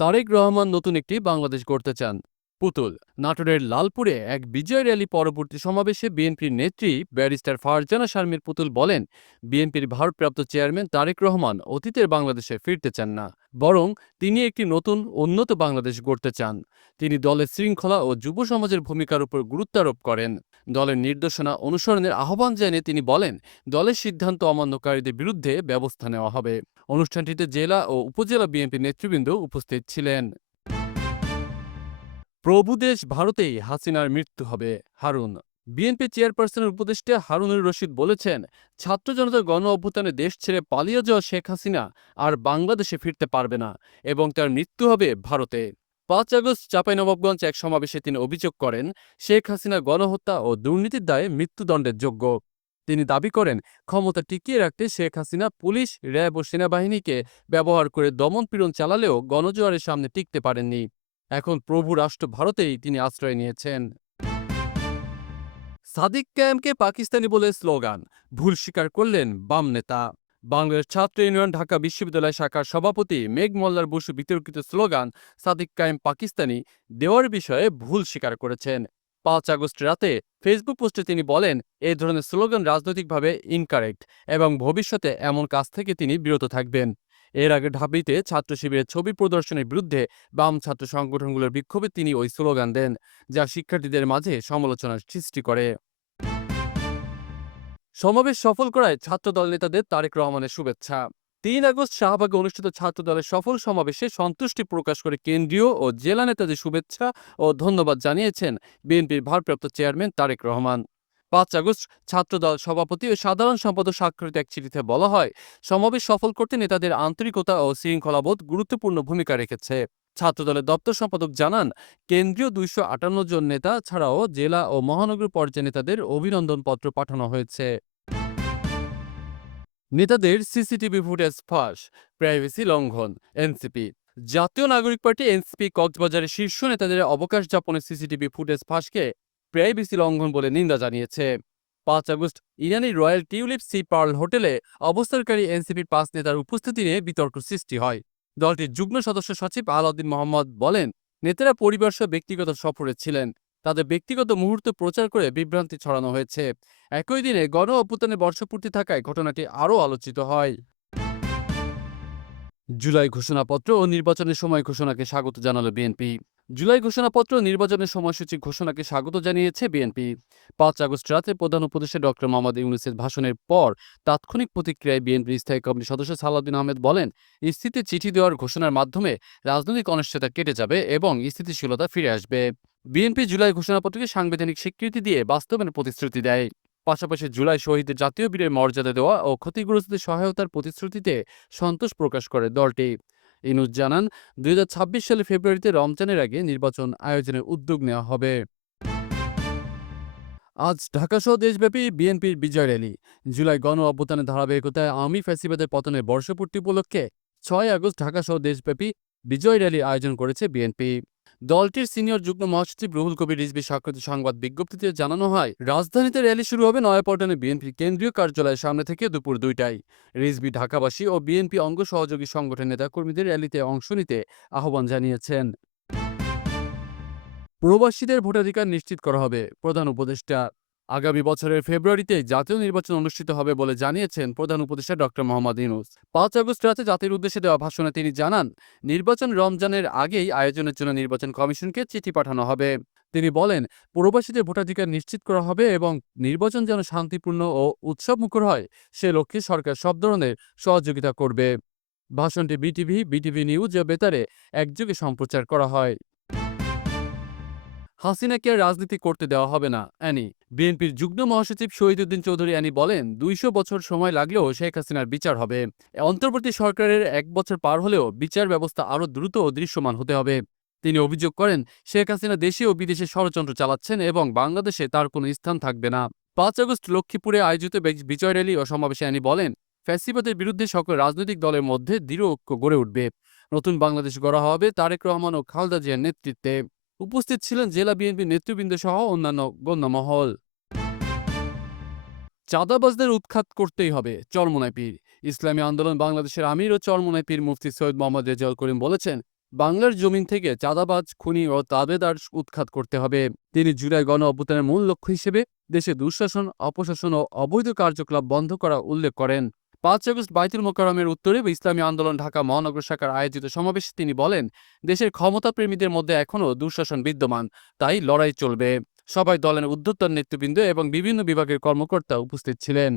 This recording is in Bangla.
তারেক রহমান নতুন একটি বাংলাদেশ গড়তে চান। পুতুল, নাটোরের লালপুরে এক বিজয় র্যালি পরবর্তী সমাবেশে বিএনপির নেত্রী ব্যারিস্টার ফারজানা শারমিন পুতুল বলেন, বিএনপির ভারপ্রাপ্ত চেয়ারম্যান তারেক রহমান অতীতের বাংলাদেশে ফিরতে চান না, বরং তিনি একটি নতুন, উন্নত বাংলাদেশ গড়তে চান। তিনি দলের শৃঙ্খলা ও যুব সমাজের ভূমিকার উপর গুরুত্বারোপ করেন। দলের নির্দেশনা অনুসরণের আহ্বান জানিয়ে তিনি বলেন, দলের সিদ্ধান্ত অমান্যকারীদের বিরুদ্ধে ব্যবস্থা নেওয়া হবে। অনুষ্ঠানটিতে জেলা ও উপজেলা বিএনপি নেতৃবৃন্দ উপস্থিত ছিলেন। প্রভুদেশ ভারতেই হাসিনার মৃত্যু হবে। হারুন বিএনপি চেয়ারপারসনের উপদেষ্টা হারুনুর রশিদ বলেছেন, ছাত্র জনতার গণ অভ্যুত্থানে দেশ ছেড়ে পালিয়ে যাওয়া শেখ হাসিনা আর বাংলাদেশে ফিরতে পারবে না এবং তার মৃত্যু হবে ভারতে। পাঁচ আগস্ট চাঁপাইনবাবগঞ্জ এক সমাবেশে তিনি অভিযোগ করেন, শেখ হাসিনা গণহত্যা ও দুর্নীতির দায়ে মৃত্যুদণ্ডের যোগ্য। তিনি দাবি করেন, ক্ষমতা টিকিয়ে রাখতে শেখ হাসিনা পুলিশ, র্যাব ও সেনাবাহিনীকে ব্যবহার করে দমন পীড়ন চালালেও গণজোয়ারের সামনে টিকতে পারেননি। এখন প্রভু রাষ্ট্র ভারতেই তিনি আশ্রয় নিয়েছেন। সাদিক ক্যাম্পকে পাকিস্তানি বলে স্লোগান, ভুল স্বীকার করলেন বাম নেতা। বাংলাদেশ ছাত্র ইউনিয়ন, ঢাকা বিশ্ববিদ্যালয় শাখার সভাপতি মেঘ মোল্লার বসু বিতর্কিত স্লোগান, সাদিক কায়েম পাকিস্তানি, দেওয়ার বিষয়ে ভুল স্বীকার করেছেন। পাঁচ আগস্ট রাতে ফেসবুক পোস্টে তিনি বলেন এই ধরনের স্লোগান রাজনৈতিকভাবে ইনকারেক্ট এবং ভবিষ্যতে এমন কাজ থেকে তিনি বিরত থাকবেন। এর আগে ঢাবিতে ছাত্র শিবিরের ছবি প্রদর্শনের বিরুদ্ধে বাম ছাত্র সংগঠনগুলোর বিক্ষোভে তিনি ওই স্লোগান দেন, যা শিক্ষার্থীদের মাঝে সমালোচনার সৃষ্টি করে। সমাবেশ সফল করায় ছাত্রদল নেতাদের তারেক রহমানের শুভেচ্ছা। তিন আগস্ট শাহবাগে অনুষ্ঠিত ছাত্রদলের সফল সমাবেশে সন্তুষ্টি প্রকাশ করে কেন্দ্রীয় ও জেলা নেতাদের শুভেচ্ছা ও ধন্যবাদ জানিয়েছেন বিএনপির ভারপ্রাপ্ত চেয়ারম্যান তারেক রহমান। পাঁচ আগস্ট ছাত্রদল সভাপতি ও সাধারণ সম্পাদক স্বাক্ষরিত এক চিঠিতে বলা হয়, সমাবেশ সফল করতে নেতাদের আন্তরিকতা ও শৃঙ্খলাবোধ গুরুত্বপূর্ণ ভূমিকা রেখেছে। ছাত্রদলের দপ্তর সম্পাদক জানান, কেন্দ্রীয় দুইশো আটান্ন জন নেতা ছাড়াও জেলা ও মহানগর পর্যায়ে নেতাদের অভিনন্দন পত্র পাঠানো হয়েছে। নেতাদের সিসিটিভি ফুটেজ ফাঁস, প্রাইভেসি লঙ্ঘন, এনসিপি। জাতীয় নাগরিক পার্টি এনসিপি কক্সবাজারের শীর্ষ নেতাদের অবকাশ যাপনের সিসিটিভি ফুটেজ ফাঁসকে প্রাইভেসি লঙ্ঘন বলে নিন্দা জানিয়েছে। পাঁচ আগস্ট ইরানি রয়্যাল টিউলিপ সি পার্ল হোটেলে অবস্থানকারী এনসিপির পাঁচ নেতার উপস্থিতি নিয়ে বিতর্ক সৃষ্টি হয়। দলটির যুগ্ম সদস্য সচিব আলাউদ্দিন মোহাম্মদ বলেন, নেতারা পরিবার সহ ব্যক্তিগত সফরে ছিলেন। তাদের ব্যক্তিগত মুহূর্ত প্রচার করে বিভ্রান্তি ছড়ানো হয়েছে। একই দিনে গণ অভ্যুত্থানের বর্ষপূর্তি থাকায় ঘটনাটি আরও আলোচিত হয়। জুলাই ঘোষণাপত্র ও নির্বাচনের সময় ঘোষণাকে স্বাগত জানালো বিএনপি। জুলাই ঘোষণাপত্র নির্বাচনের সময়সূচি ঘোষণাকে স্বাগত জানিয়েছে বিএনপি। পাঁচ আগস্ট রাতে প্রধান উপদেষ্টা ডক্টর মোহাম্মদ ইউনুসের ভাষণের পর তাৎক্ষণিক প্রতিক্রিয়ায় বিএনপির স্থায়ী কমিটির সদস্য সালাউদ্দিন আহমেদ বলেন, স্থিতি চিঠি দেওয়ার ঘোষণার মাধ্যমে রাজনৈতিক অনিশ্চয়তা কেটে যাবে এবং স্থিতিশীলতা ফিরে আসবে। বিএনপি জুলাই ঘোষণাপত্রকে সাংবিধানিক স্বীকৃতি দিয়ে বাস্তবায়নের প্রতিশ্রুতি দেয়। পাশাপাশি জুলাই শহীদের জাতীয় বীরের মর্যাদা দেওয়া ও ক্ষতিগ্রস্তদের সহায়তার প্রতিশ্রুতিতে সন্তোষ প্রকাশ করে দলটি। ইনুজ জানান, দুই হাজার ছাব্বিশ সালে ফেব্রুয়ারিতে রমজানের আগে নির্বাচন আয়োজনের উদ্যোগ নেওয়া হবে। আজ ঢাকাসহ দেশব্যাপী বিএনপির বিজয় র্যালি। জুলাই গণ অভ্যুত্থানের ধারাবাহিকতায় আওয়ামী ফ্যাসিবাদের পতনের বর্ষপূর্তি উপলক্ষে ছয় আগস্ট ঢাকাসহ দেশব্যাপী বিজয় র্যালি আয়োজন করেছে বিএনপি। দলটির সিনিয়র যুগ্ম মহাসচিব রুহুল কবির রিজবি স্বাক্ষরিত সংবাদ বিজ্ঞপ্তিতে জানানো হয়, রাজধানীতে র্যালি শুরু হবে নয়াপল্টনে বিএনপি কেন্দ্রীয় কার্যালয়ের সামনে থেকে দুপুর দুইটায়। রিজবি ঢাকাবাসী ও বিএনপি অঙ্গ সহযোগী সংগঠনের নেতাকর্মীদের র্যালিতে অংশ নিতে আহ্বান জানিয়েছেন। প্রবাসীদের ভোটাধিকার নিশ্চিত করা হবে, প্রধান উপদেষ্টা আগামী বছরের ফেব্রুয়ারিতে জাতীয় নির্বাচন অনুষ্ঠিত হবে বলে জানিয়েছেন প্রধান উপদেষ্টা ডক্টর মোহাম্মদ ইউনুস। পাঁচ আগস্ট রাতে জাতির উদ্দেশ্যে দেওয়া ভাষণে তিনি জানান, নির্বাচন রমজানের আগেই আয়োজনের জন্য নির্বাচন কমিশনকে চিঠি পাঠানো হবে। তিনি বলেন প্রবাসীদের ভোটাধিকার নিশ্চিত করা হবে এবং নির্বাচন যেন শান্তিপূর্ণ ও উৎসবমুখর হয়, সে লক্ষ্যে সরকার সব ধরনের সহযোগিতা করবে। ভাষণটি বিটিভি বিটিভি নিউজ ও বেতারে একযোগে সম্প্রচার করা হয়। হাসিনাকে আর রাজনীতি করতে দেওয়া হবে না। অ্যানি, বিএনপির যুগ্ম মহাসচিব শহীদুদ্দিন চৌধুরী অ্যানি বলেন, দুইশো বছর সময় লাগলেও শেখ হাসিনার বিচার হবে। অন্তর্বর্তী সরকারের এক বছর পার হলেও বিচার ব্যবস্থা আরও দ্রুত ও দৃশ্যমান হতে হবে। তিনি অভিযোগ করেন, শেখ হাসিনা দেশে ও বিদেশে ষড়যন্ত্র চালাচ্ছেন এবং বাংলাদেশে তার কোনো স্থান থাকবে না। পাঁচ আগস্ট লক্ষ্মীপুরে আয়োজিত বিজয় র্যালি ও সমাবেশে অ্যানি বলেন, ফ্যাসিবাদের বিরুদ্ধে সকল রাজনৈতিক দলের মধ্যে দৃঢ় ঐক্য গড়ে উঠবে। নতুন বাংলাদেশ গড়া হবে তারেক রহমান ও খালদা জিয়ার নেতৃত্বে। উপস্থিত ছিলেন জেলা বিএনপি নেতৃবৃন্দ সহ অন্যান্য গণ্যমহল। চাঁদাবাজদের উৎখাত করতেই হবে চরমোনাই পীর। ইসলামী আন্দোলন বাংলাদেশের আমির ও চরমোনাই পীর মুফতি সৈয়দ মোহাম্মদ রেজাউল করিম বলেছেন, বাংলার জমিন থেকে চাঁদাবাজ, খুনি ও তাবেদার উৎখাত করতে হবে। তিনি জুলাই গণ অভ্যুত্থানের মূল লক্ষ্য হিসেবে দেশে দুঃশাসন, অপশাসন ও অবৈধ কার্যকলাপ বন্ধ করা উল্লেখ করেন। পাঁচ আগস্ট বাইতুল মোকারমের উত্তরে ইসলামী আন্দোলন ঢাকা মহানগর শাখার আয়োজিত সমাবেশে তিনি বলেন, দেশের ক্ষমতাপ্রেমীদের মধ্যে এখনও দুঃশাসন বিদ্যমান, তাই লড়াই চলবে। সবাই দলের উদ্যোক্তার নেতৃবৃন্দ এবং বিভিন্ন বিভাগের কর্মকর্তা উপস্থিত ছিলেন।